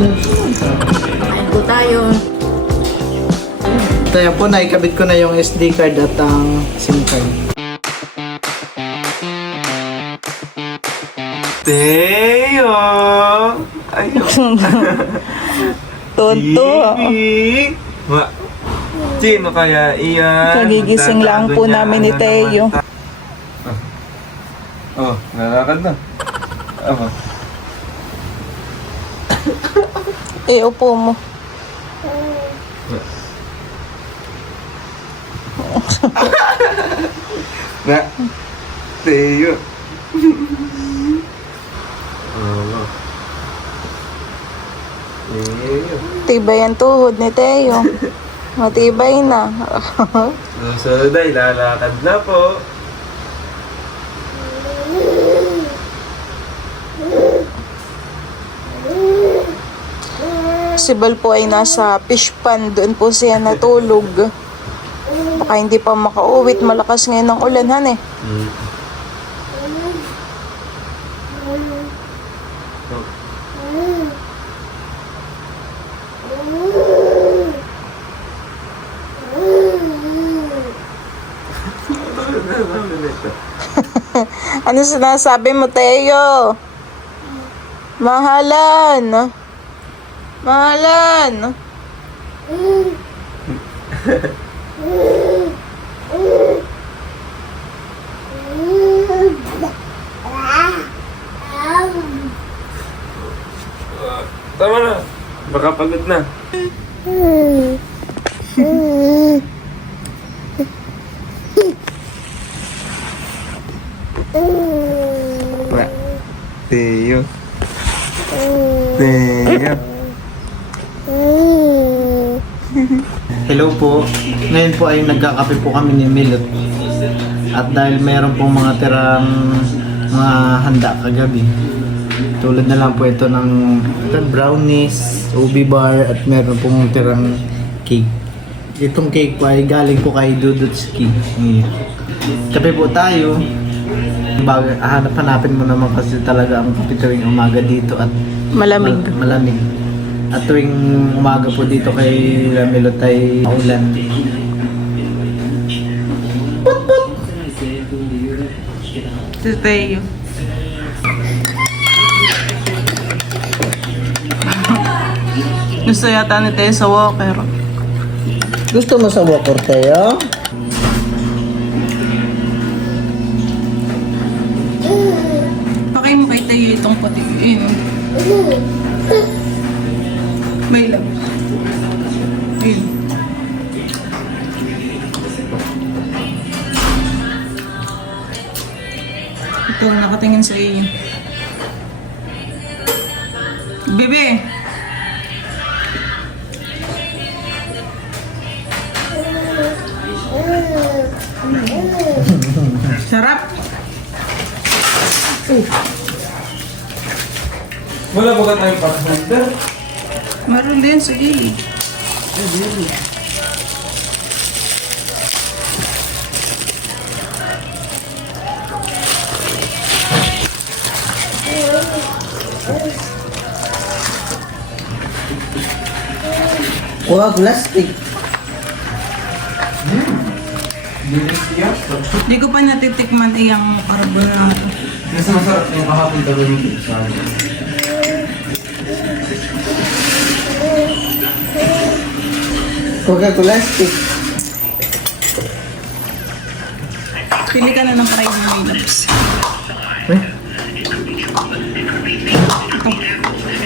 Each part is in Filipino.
sunod-sunod. Kain po tayo. Kaya po, naikabit ko na yung SD card at ang SIM card. Teo! Ayun. Tonto. Baby! Sino kaya iyan? Kagigising lang po Magtatago namin ni niya, Teo. ano naman Oh, nalakad na. Ako. Upo mo. Na. Teo. Oo. Teo. Tibay ang tuhod ni Teo. Matibay na. Susunod ay lalakad na po. Si Bal po ay nasa fish pond. Doon po siya natulog. Baka hindi pa makauwit. Malakas ngayon ang ulan, han eh. Ano sinasabi mo, Teo? Mahalan. Mahalan. Tama na. Baka pagod na. Teo. Teo. Hello po. Ngayon po ay nagkakape po kami ni Milot. At dahil mayroon pong mga tirang mga handa kagabi. Tulad na lang po ito ng brownies, ubi bar, at meron pong tirang cake. Itong cake po ay galing po kay Dudutski. Kape po tayo. Hanapin mo naman kasi talaga ang kape tuwing umaga dito at Malamig. malamig. At tuwing umaga po dito kay Ramilot ay maulan. Si Teo. Gusto yata ni Teo sa walker. Gusto mo sa walker tayo? Pakay mo kay Teo itong patiin. May lang. Ayun. Ito, nakatingin sa iyo. Bebe! Sarap! Wala ba ka tayong pasholder? Meron din sa gilid. Wow, plastic. Hindi ko pa natitikman iyang carbonara. Mas masarap yung kahapon gawin mo sa akin. Huwag plastic. Pili ka na ng fried noodles.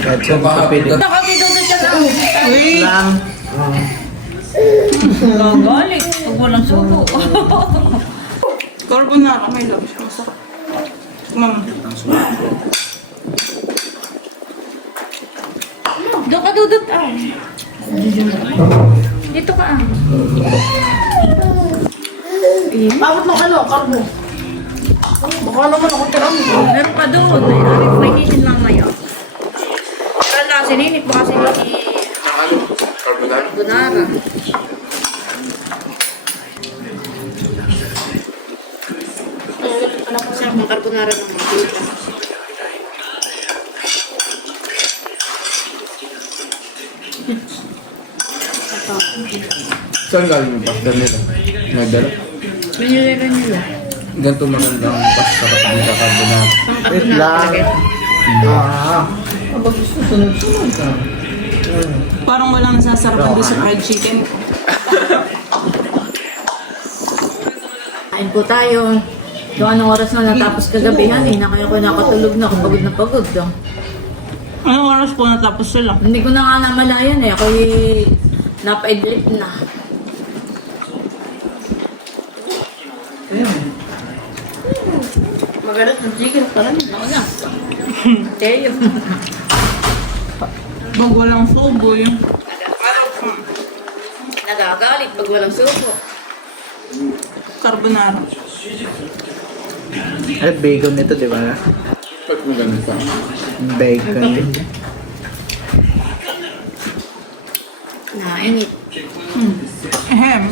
Kahit saan kapili. Nakakidodot siya na. Wait! Lang. Gagalit. Pag walang suko. Carbonara, may love siya. Masarap. Mama. Doon ka dudot ah. Dito ka ah. Bakit ng ano, karbo? Baka naman ako tirang. Meron pa doon. May hitin lang ngayon. Kala, sininit mo kasi ni Carbonara. Alam ko siya mga carbonara ng mga tita. Saan galing yung pasta nila? May dala? Binili rin nila. Ganito magandang pasta kapag hindi kakarbonat. Wait lang. Aba, gusto sunod-sunod ka. Parang walang nasasarapan doon sa fried chicken. Kain po tayo. Doon anong oras na natapos kagabihan eh. Na kaya ko nakatulog na. Pagod na pagod. Oh. Anong oras po natapos sila? Hindi ko na nga namalayan eh. Ako'y napaidlip na. Magalit ng chicken pala. Ako na. Teo. Pag walang suboy. Nagagalit pag walang suko. Carbonara. Ay, bacon nito, di ba? Pag maganda. Bacon. Nainit. Ahem.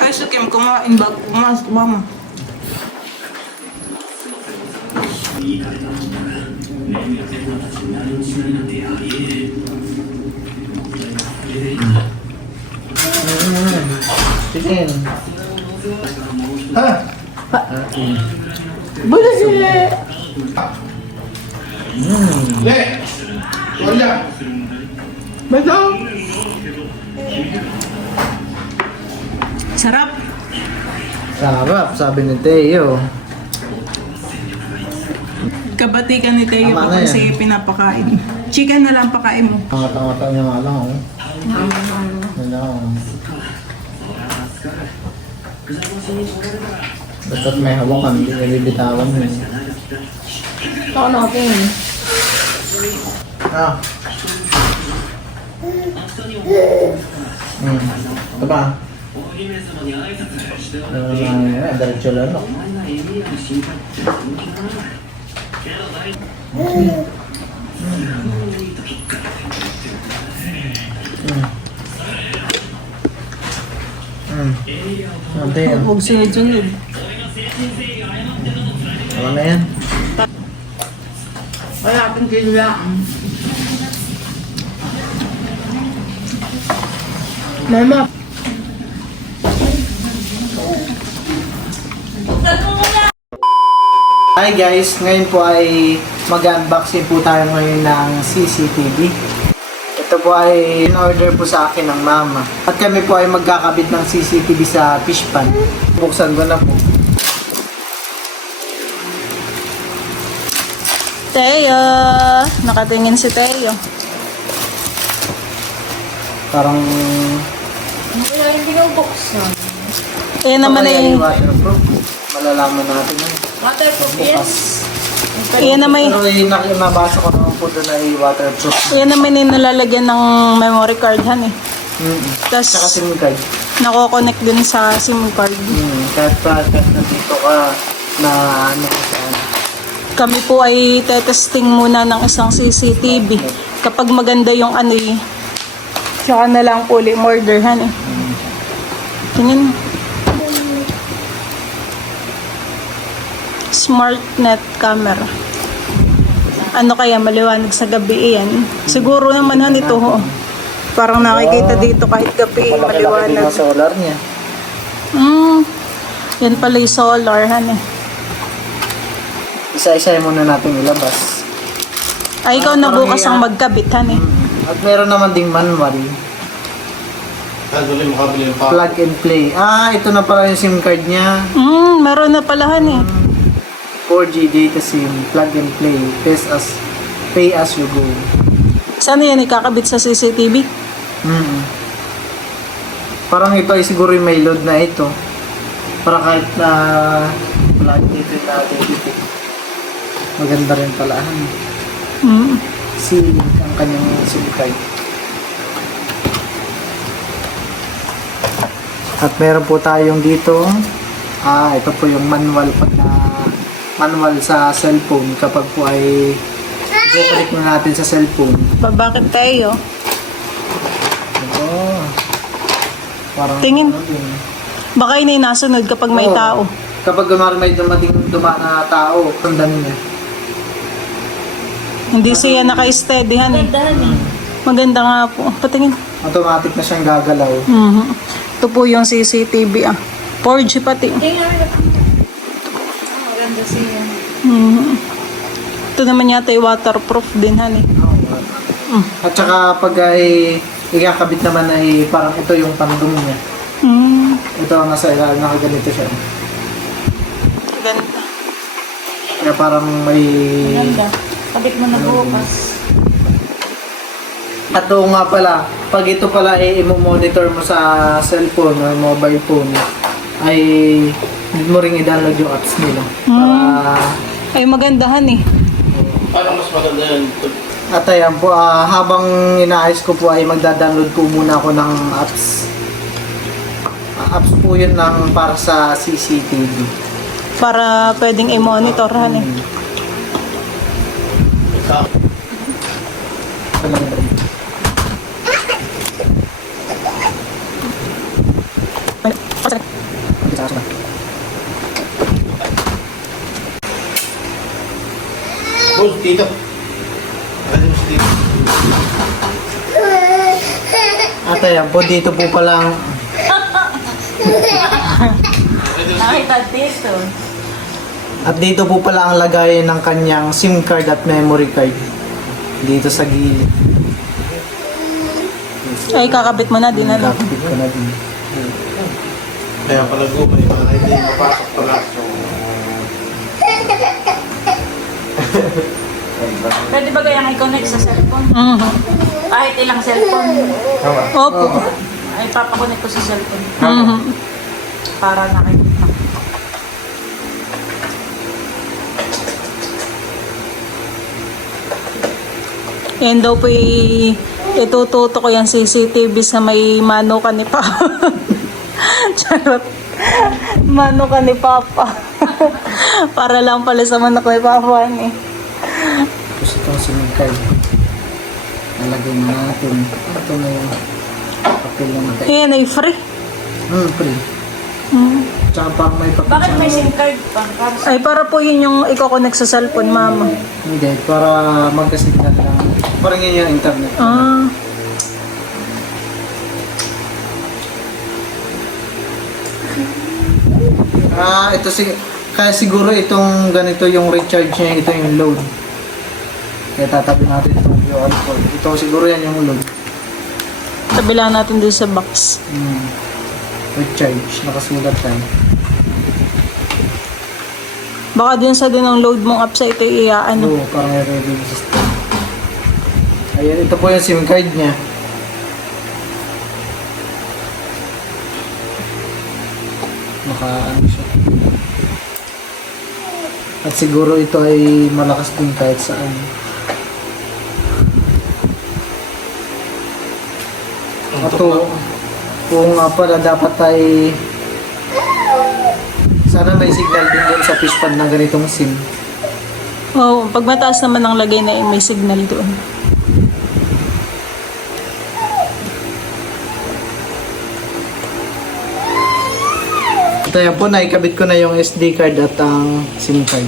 Ay, so Kim, kumain ba? Kumain mo. Chicken. Bula sila! Bago! Sarap. Sarap, sabi ni Teo. Kabatikan ni Teo Tama na kapag yan. sa'yo pinapakain. Chicken na lang pakain mo. Tanga-tanga niya nga lang, oh. Yan lang, oh. Basta't may hawakan, hindi nabibitawan mo. Ito natin. Ah. Ito ba? Diretso lang, no? Ante yan. Huwag sunod-sunod. Ano na yan? Kaya ating kila. Mama. Hi guys, ngayon po ay mag-unboxing po tayo ngayon ng CCTV. Ito po ay in-order po sa akin ng mama. At kami po ay magkakabit ng CCTV sa fish pan. Buksan ko na po. Teo! Nakatingin si Teo. Parang... Wala yung binubuksan. Eh naman Ito kaya ay... yung waterproof. Malalaman natin yun. Waterproof, yes. Yan naman, Pero nabasa ko naman po doon ay waterproof. yan naman yung nalalagyan ng memory card han eh. Tsaka Tapos SIM card. nako-connect din sa SIM card. Kahit nandito ka na ano saan. Kami po ay testing muna ng isang CCTV. Kapag maganda yung ano eh, tsaka na lang po ulit order han eh. Tingin. SmartNet camera. Ano kaya maliwanag sa gabi yan? Siguro naman han ito ho. Parang nakikita dito kahit gabi Malaki-laki din maliwanag. ang solar niya. Yan pala yung solar han eh. Isa-isa muna natin ilabas. Ay, ikaw na bukas ang magkabit han eh. At meron naman ding manual. Plug and play. Ah, ito na pala yung SIM card niya. Meron na pala han eh. 4G data SIM, plug and play, pay as you go. Sana yan ikakabit sa CCTV? Parang ito ay siguro yung may load na ito. Para kahit na wala dito natin dito. Maganda rin pala. Sealing ang kanyang SIM card. At meron po tayong dito. Ito po yung manual manual sa cellphone kapag po ay i-connect na natin sa cellphone. Bakit tayo? Ito. Parang Tingin. ano din. Baka yun ay nasunod kapag may Oo. tao. kapag kunwari may dumaan na tao, sundan niya. Hindi siya naka-steady, han eh. Gandahan eh. Maganda nga po. Patingin. Automatic na siyang gagalaw. Mhm. Ito po yung CCTV 4G pati. Tingnan mo. Maganda siya. Mhm. Ito naman yata yung waterproof din, han eh. At saka pag ay ikakabit naman ay parang ito yung pandong niya. Mhm. Ito ang nasa ilalim, nakaganito siya. Ganda. Kaya parang may... Ganda. Kabit mo na bukas. At oo nga pala, pag ito pala ay i-monitor mo sa cellphone or mobile phone, ay need mo ring i-download yung apps nila. Para... Ay, magandahan eh. At ayan po, habang inaayos ko po ay magda-download po muna ako ng apps. Apps po yun ng para sa CCTV. Para pwedeng i-monitor, han eh. Boss, dito. At ayan po, dito po palang Nakita dito. at dito po pala ang lagayan ng kanyang SIM card at memory card. Dito sa gilid. Ay, kakabit mo na din, ano? Kakabit ko na din. Kaya pala go, may mga hindi mapasok pala. Pwede ba kayang i-connect sa cellphone? Mhm. Kahit ilang cellphone. Tama. Opo. Ay, papakonect ko sa cellphone. Mhm. Para nakikita. Yan daw po itututo ko yung CCTV sa may mano ka ni Papa. Charot. Mano ka ni Papa. Para lang pala sa manok ni Papa eh. Tapos itong SIM card. Nalagay na natin. Ito na yung papel na natin. Yan ay free. Free. Hmm. Tsaka parang may papel. Bakit may SIM card pa? Para sa... Ay, para po yun yung i-connect sa cellphone, mama. Hindi, para magkasignal lang. Parang yun yung internet. Ah. Ito kaya siguro itong ganito yung recharge niya, ito yung load. Kaya tatabi natin itong view alcohol. Ito siguro yan yung load. Tabila natin doon sa box. Recharge, nakasulat tayo. Baka dun sa din ang load mong app sa ito ano. Oo, parang ready system. Ayan, ito po yung SIM card niya. Ano siya. At siguro ito ay malakas din kahit saan. At kung nga pala dapat ay sana may signal din doon sa fishpad ng ganitong SIM. Oh, pag mataas naman ang lagay na may signal doon. Ito yan po, naikabit ko na yung SD card at ang SIM card.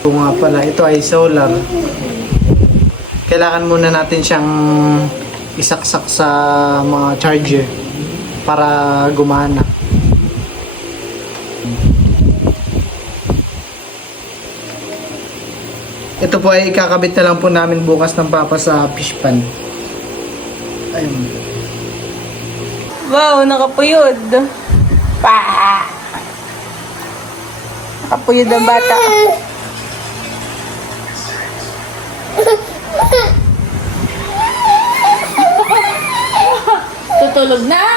Kung nga pala, ito ay solar. Kailangan muna natin siyang isaksak sa mga charger para gumana. Ito po ay ikakabit na lang po namin bukas ng papa sa fish pan. Ayun. Wow, nakapuyod. Pa! Nakapuyod ang bata. Tutulog na!